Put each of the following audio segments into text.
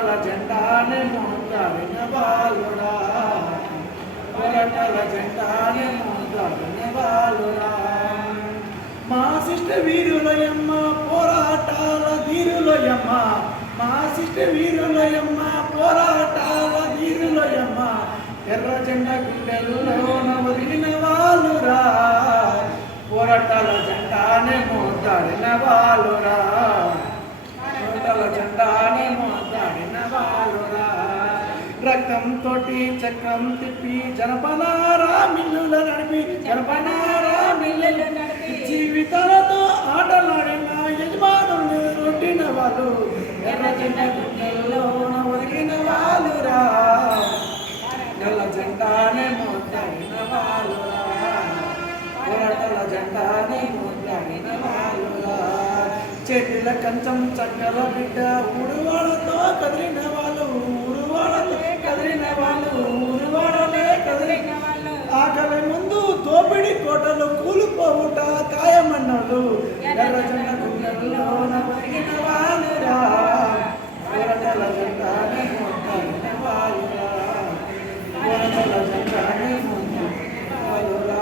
పోరాటాల జెండానే మోతాడిన వాళ్ళురా పోరాటాల జెండానే మోతాడిన వాళ్ళురా మా శిష్ట వీరులయమ్మ పోరాటాల ధీరులయమ్మ మా శిష్ట వీరులయమ్మ పోరాటాల ధీరులయమ్మ ఎర్ర జెండ గుండెల్లోన ఒరిగిన వాళ్ళురా పోరాటాల జెండానే మోతాడిన వాళ్ళురా పోరాటాల జెండానే మోతాడిన వాళ్ళురా రక్తం తోటి చక్రం తిప్పి జనపనారా మిల్లుల నడిపి జనపనారా మిల్లుల నడిపి. జీవితాలతో ఆటలాడిన యజమానులు రొట్టిన వాళ్ళు ఎర్ర జెండ గుండెల్లోన ఒరిగిన వాళ్ళురా. నల్ల జెండానే మోతాడిన వాళ్ళురా. పోరాటాల జెండానే మోతాడిన వాళ్ళురా. చేతిల కంచం చక్కల బిడ్డ ఊరువాడతో కదిలి ఖాయమన్నాడు ఎర్ర గుండెల్లోన ఒరిగిన వాళ్ళురా పోరాటాల వాళ్ళురా వాళ్ళురా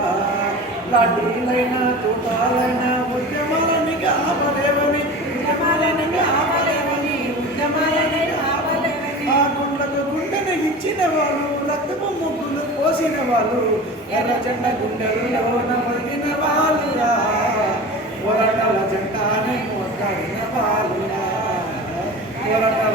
లాఠీలైనా తూటాలైనా ఉద్యమాలని ఆపలేవని ఉద్యమాలని ఆపలేవని ఉద్యమాలని ఆపలేవని. ఆ గుండెకు గుండెను ఇచ్చిన వాళ్ళు రక్తపు ముగ్గులు పోసిన వాళ్ళు ఎర్ర జెండ పోరాటాల